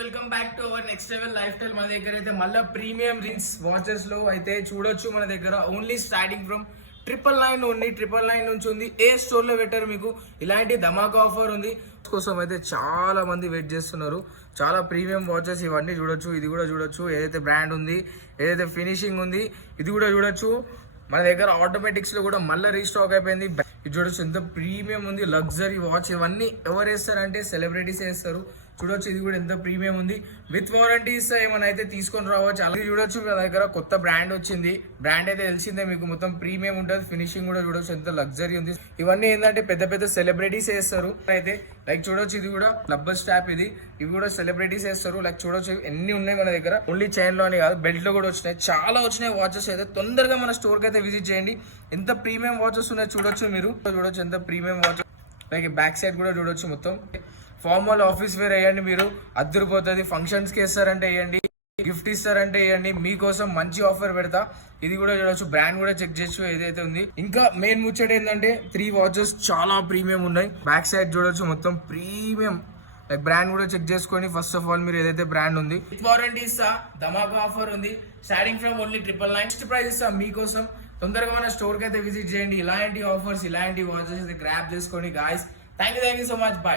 Welcome back to our next level life style. మన దగ్గర అయితే మళ్ళీ ప్రీమియం రింగ్స్ వాచెస్ లో అయితే చూడొచ్చు. మన దగ్గర ఓన్లీ స్టార్టింగ్ ఫ్రమ్ 999 ఉంది. 999 నుంచి ఉంది. ఏ స్టోర్ లో పెట్టారు మీకు ఇలాంటి ధమాకా ఆఫర్ ఉంది. కోసం అయితే చాలా మంది వెయిట్ చేస్తున్నారు. చాలా ప్రీమియం వాచెస్ ఇవన్నీ చూడొచ్చు. ఇది కూడా చూడొచ్చు, ఏదైతే బ్రాండ్ ఉంది, ఏదైతే ఫినిషింగ్ ఉంది, ఇది కూడా చూడొచ్చు. మన దగ్గర ఆటోమేటిక్స్ లో కూడా మళ్ళీ రీస్టాక్ అయిపోయింది. ఇది చూడొచ్చు, ఎంత ప్రీమియం ఉంది, లగ్జరీ వాచ్. ఇవన్నీ ఎవరు వేస్తారంటే సెలబ్రిటీస్ వేస్తారు. చూడొచ్చు, ఇది కూడా ఎంత ప్రీమియం ఉంది. విత్ వారంటీ ఇస్తా ఏమైనా అయితే తీసుకొని రావచ్చు. అలాగే చూడొచ్చు, మన దగ్గర కొత్త బ్రాండ్ వచ్చింది. బ్రాండ్ అయితే తెలిసిందే మీకు, మొత్తం ప్రీమియం ఉంటుంది. ఫినిషింగ్ కూడా చూడొచ్చు, ఎంత లగ్జరీ ఉంది. ఇవన్నీ ఏంటంటే పెద్ద పెద్ద సెలబ్రిటీస్ వేస్తారు. అయితే లైక్ చూడొచ్చు, ఇది కూడా రబ్బర్ స్టాప్. ఇవి కూడా సెలబ్రిటీస్ వేస్తారు. లైక్ చూడొచ్చు, ఎన్ని ఉన్నాయి మన దగ్గర. ఓన్లీ చైన్ లోనే కాదు, బెల్ట్ లో కూడా వచ్చినాయి. చాలా వచ్చినాయి వాచెస్. అయితే తొందరగా మన స్టోర్ కి అయితే విజిట్ చేయండి. ఎంత ప్రీమియం వాచెస్ ఉన్నాయి చూడొచ్చు. మీరు చూడొచ్చు ఎంత premium watches. Like back side కూడా చూడొచ్చు. మొత్తం ఫార్మల్ ఆఫీస్ వేర్ వేయండి, మీరు అద్దరిపోతుంది. ఫంక్షన్స్ కి వేస్తారంటే వేయండి, గిఫ్ట్ ఇస్తారంటే వేయండి. మీకోసం మంచి ఆఫర్ పెడతా. ఇది కూడా చూడొచ్చు, బ్రాండ్ కూడా చెక్ చేయొచ్చు ఏదైతే ఉంది. ఇంకా మెయిన్ ముచ్చట ఏంటంటే 3 వాచెస్ చాలా ప్రీమియం ఉన్నాయి. బ్యాక్ సైడ్ చూడొచ్చు, మొత్తం ప్రీమియం. లైక్ బ్రాండ్ కూడా చెక్ చేసుకొని ఫస్ట్ ఆఫ్ ఆల్ మీరు ఏదైతే బ్రాండ్ ఉంది. వారంటీ ఇస్తా, ధమాకా ఆఫర్ ఉంది. Starting from only 999. Next price ఇస్తా మీకోసం. తొందరగా మన స్టోర్ కి అయితే విజిట్ చేయండి. ఇలాంటి ఆఫర్స్, ఇలాంటి వాచెస్ అయితే గ్రాప్ చేసుకోండి guys. Thank you so much. Bye.